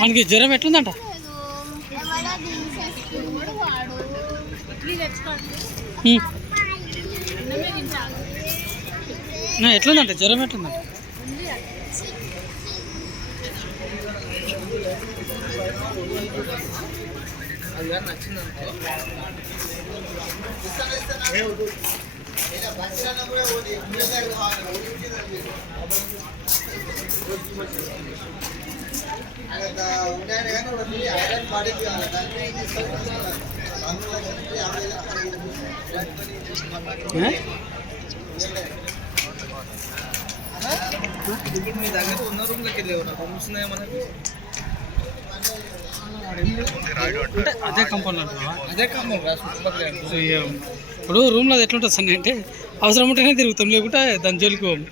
మనకి జ్వరం ఎట్లుందంట? ఎట్లుందంట? జ్వరం ఎట్లుందంట? జ్వరం ఎట్లుందంట ఏ? ఇప్పుడు మీ దగ్గర ఉన్న రూమ్లోకి వెళ్ళేవు నాకు రూమ్స్ ఉన్నాయా మనకు అదే కంపౌండ్ అదే ఇక ఇప్పుడు రూమ్లో అది ఎట్లుంటుంది సార్ అంటే అవసరం ఉంటేనే తిరుగుతాం లేకుంటే దాని జోలికి పోము